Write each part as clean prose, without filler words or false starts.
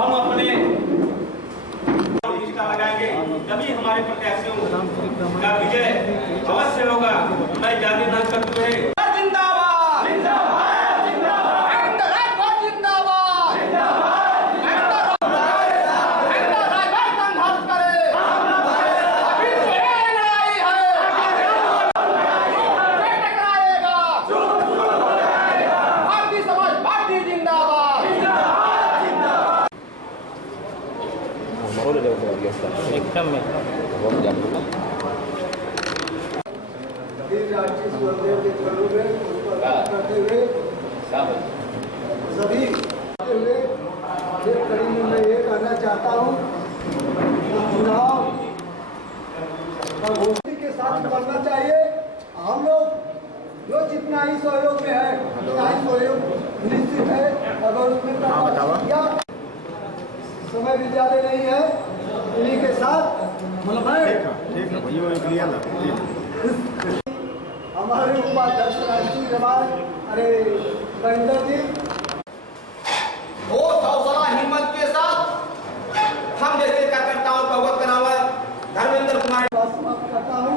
हम अपने निष्ठा लगाएंगे, तभी हमारे प्रत्याशियों का विजय अवश्य होगा। मैं जाति न करते हुए जिंदाबाद जिंदाबाद जिंदाबाद राजभर जिंदाबाद जिंदाबाद संघर्ष करे अभी से लड़ाई है टकराएगा भारतीय समाज पार्टी जिंदाबाद एकदम में राष्ट्रीय स्वदेव के घरों में करते हुए सभी हुए एक कड़ी में मैं ये कहना चाहता हूँ चुनाव घोषणा के साथ करना चाहिए। हम लोग जो जितना ही सहयोग में है उतना ही सहयोग निश्चित है। अगर उसमें किया समय भी ज्यादा नहीं है, इन्हीं के साथ ठीक है भैया हमारे उपाध्यक्ष राष्ट्रीय जवान अरे महेंद्र जी होश हौसला हिम्मत के साथ हम जैसे कार्यकर्ताओं का अवगत करावा धर्मेंद्र कुमार समाप्त करता हूँ।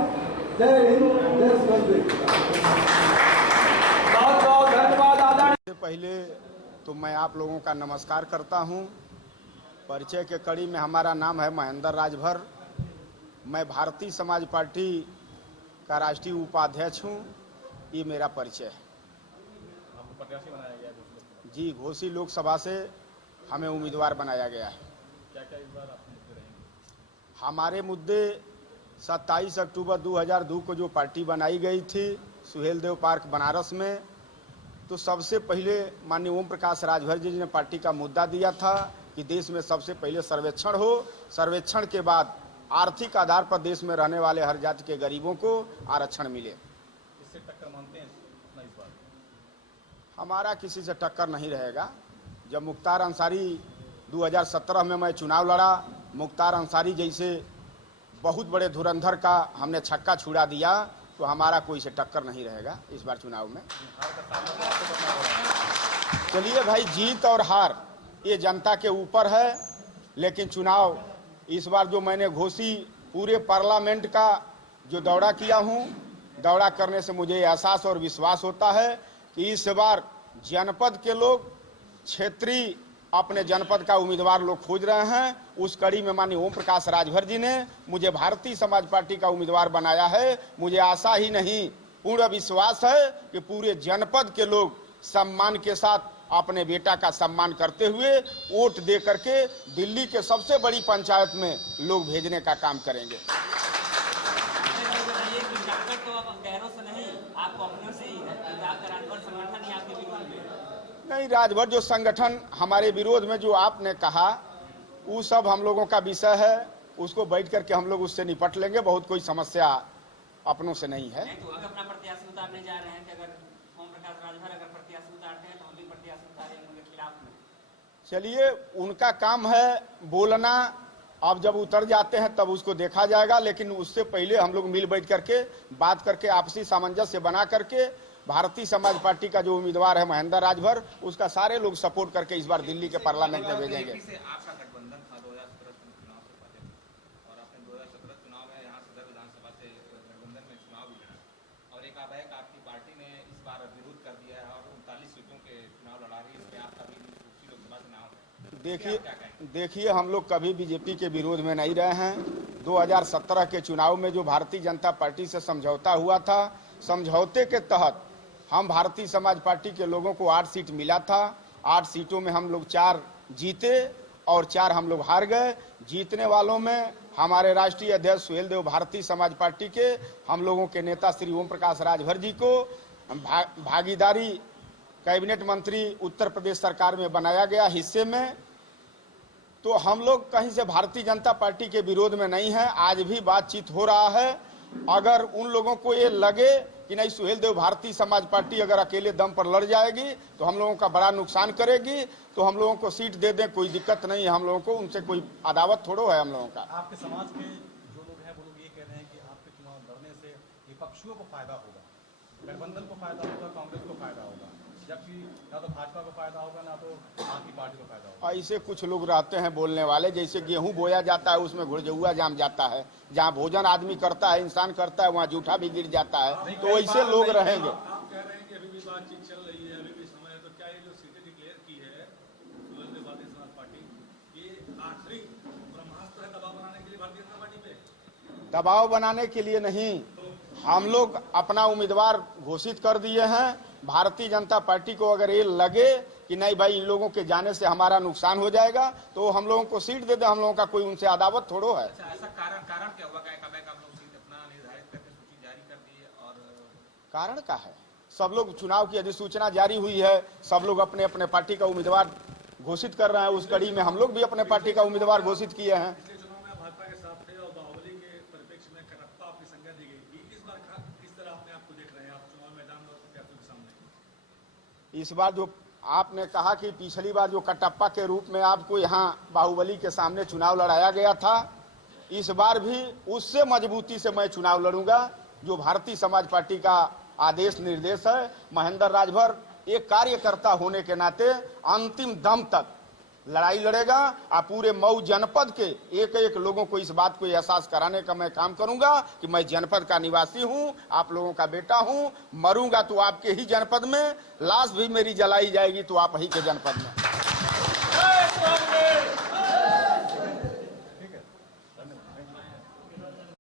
जय हिंद जय स्वदेव। बहुत बहुत धन्यवाद आदरणीय। पहले तो मैं आप लोगों का नमस्कार करता हूं। परिचय के कड़ी में हमारा नाम है महेंद्र राजभर। मैं भारतीय समाज पार्टी का राष्ट्रीय उपाध्यक्ष हूं। ये मेरा परिचय है। आपको प्रत्याशी बनाया गया है? जी, घोसी लोकसभा से हमें उम्मीदवार बनाया गया है। क्या क्या इस बार आपके मुद्दे रहेंगे? हमारे मुद्दे 27 अक्टूबर 2002 को जो पार्टी बनाई गई थी सुहेलदेव पार्क बनारस में, तो सबसे पहले माननीय ओम प्रकाश राजभर जी ने पार्टी का मुद्दा दिया था कि देश में सबसे पहले सर्वेक्षण हो, सर्वेक्षण के बाद आर्थिक आधार पर देश में रहने वाले हर जाति के गरीबों को आरक्षण मिले। इससे टक्कर मानते हैं ना इस बार? हमारा किसी से टक्कर नहीं रहेगा। जब मुख्तार अंसारी 2017 में मैं चुनाव लड़ा, मुख्तार अंसारी जैसे बहुत बड़े धुरंधर का हमने छक्का छुड़ा दिया, तो हमारा कोई से टक्कर नहीं रहेगा इस बार चुनाव में। चलिए भाई, जीत और हार ये जनता के ऊपर है, लेकिन चुनाव इस बार जो मैंने घोषी पूरे पार्लियामेंट का जो दौरा किया हूँ, दौरा करने से मुझे एहसास और विश्वास होता है कि इस बार जनपद के लोग क्षेत्रीय अपने जनपद का उम्मीदवार लोग खोज रहे हैं। उस कड़ी में माननीय ओम प्रकाश राजभर जी ने मुझे भारतीय समाज पार्टी का उम्मीदवार बनाया है। मुझे आशा ही नहीं, पूर्ण विश्वास है कि पूरे जनपद के लोग सम्मान के साथ अपने बेटा का सम्मान करते हुए वोट दे करके दिल्ली के सबसे बड़ी पंचायत में लोग भेजने का काम करेंगे। नहीं, राजभर जो संगठन हमारे विरोध में जो आपने कहा, वो सब हम लोगों का विषय है। उसको बैठ करके हम लोग उससे निपट लेंगे। बहुत कोई समस्या अपनों से नहीं है। तो अगर अपना प्रत्याशी उतारने जा रहे हैं कि अगर ओम प्रकाश राजभर अगर प्रत्याशी उतारते हैं तो हम भी प्रत्याशी उतारेंगे उनके खिलाफ में। चलिए, उनका काम है बोलना। अब जब उतर जाते हैं तब उसको देखा जाएगा, लेकिन उससे पहले हम लोग मिल बैठ करके बात करके आपसी सामंजस्य बना करके भारतीय समाज पार्टी का जो उम्मीदवार है महेंद्र राजभर, उसका सारे लोग सपोर्ट करके इस बार दिल्ली के पार्लियामेंट में भेजेंगे। आपका गठबंधन था 2017 चुनाव से पहले, और आपने 2017 चुनाव में यहाँ सदर विधानसभा से गठबंधन में चुनाव भी लड़ा, और एक आता है कि आपकी पार्टी ने इस बार विरोध कर दिया है और 39 सीटों के चुनाव लड़ा रही है। इसमें आपका भी लोकसभा चुनाव है। देखिए, हम लोग कभी बीजेपी के विरोध में नहीं रहे हैं। 2017 के चुनाव में जो भारतीय जनता पार्टी से समझौता हुआ था, समझौते के तहत हम भारतीय समाज पार्टी के लोगों को 8 सीट मिला था। 8 सीटों में हम लोग 4 जीते और 4 हम लोग हार गए। जीतने वालों में हमारे राष्ट्रीय अध्यक्ष सुहेलदेव भारतीय समाज पार्टी के हम लोगों के नेता श्री ओम प्रकाश राजभर जी को भागीदारी कैबिनेट मंत्री उत्तर प्रदेश सरकार में बनाया गया हिस्से में। तो हम लोग कहीं से भारतीय जनता पार्टी के विरोध में नहीं है। आज भी बातचीत हो रहा है। अगर उन लोगों को ये लगे कि नहीं सुहेलदेव भारतीय समाज पार्टी अगर अकेले दम पर लड़ जाएगी तो हम लोगों का बड़ा नुकसान करेगी, तो हम लोगों को सीट दे दें, कोई दिक्कत नहीं है हम लोगों को। उनसे कोई अदावत थोड़ो है हम लोगों का। आपके समाज के जो लोग हैं वो लोग ये कह रहे हैं कि आपके चुनाव लड़ने से विपक्षियों को फायदा होगा, गठबंधन को फायदा होगा, कांग्रेस को फायदा होगा। जबकि ना तो भाजपा को फायदा होगा ना तो आपकी पार्टी को फायदा होगा। ऐसे कुछ लोग रहते हैं बोलने वाले, जैसे गेहूं बोया जाता है उसमें घुड़झुआ जाम जाता है, जहां भोजन आदमी करता है, इंसान करता है, वहां जूठा भी गिर जाता है। तो ऐसे लोग रहेंगे। आप कह रहे हैं कि अभी भी बातचीत चल रही है, अभी भी समय है, तो क्या ये जो सीटें डिक्लेयर की है भारतीय समाज पार्टी, ये आखिरी ब्रह्मास्त्र है दबाव बनाने के लिए भारतीय जनता पार्टी पे? दबाव बनाने के लिए नहीं, हम लोग अपना उम्मीदवार घोषित कर दिए हैं। भारतीय जनता पार्टी को अगर ये लगे कि नहीं भाई इन लोगों के जाने से हमारा नुकसान हो जाएगा तो हम लोगों को सीट दे दे। हम लोगों का कोई उनसे अदावत थोड़ो है। अच्छा, ऐसा कारण क्या हुआ? आप लोग सीट अपना निर्धारित करके सूची जारी कर दी है और कारण का है, सब लोग चुनाव की अधिसूचना जारी हुई है, सब लोग अपने अपने पार्टी का उम्मीदवार घोषित कर रहे हैं। उस कड़ी में हम लोग भी अपने पार्टी का उम्मीदवार घोषित किए हैं। पिछले चुनाव में भाजपा के साथ थे और बाहुबली के परिप्रेक्ष्य में कटप्पा आपकी संज्ञा दी गई थी। इस बार किस तरह अपने आप को देख रहे हैं आप चुनाव मैदान में प्रत्याशियों के सामने? इस बार जो आपने कहा कि पिछली बार जो कटप्पा के रूप में आपको यहाँ बाहुबली के सामने चुनाव लड़ाया गया था, इस बार भी उससे मजबूती से मैं चुनाव लड़ूंगा। जो भारतीय समाज पार्टी का आदेश निर्देश है, महेंद्र राजभर एक कार्यकर्ता होने के नाते अंतिम दम तक लड़ाई लड़ेगा और पूरे मऊ जनपद के एक एक लोगों को इस बात को एहसास कराने का मैं काम करूंगा कि मैं जनपद का निवासी हूं, आप लोगों का बेटा हूं। मरूंगा तो आपके ही जनपद में, लाश भी मेरी जलाई जाएगी तो आप ही के जनपद में।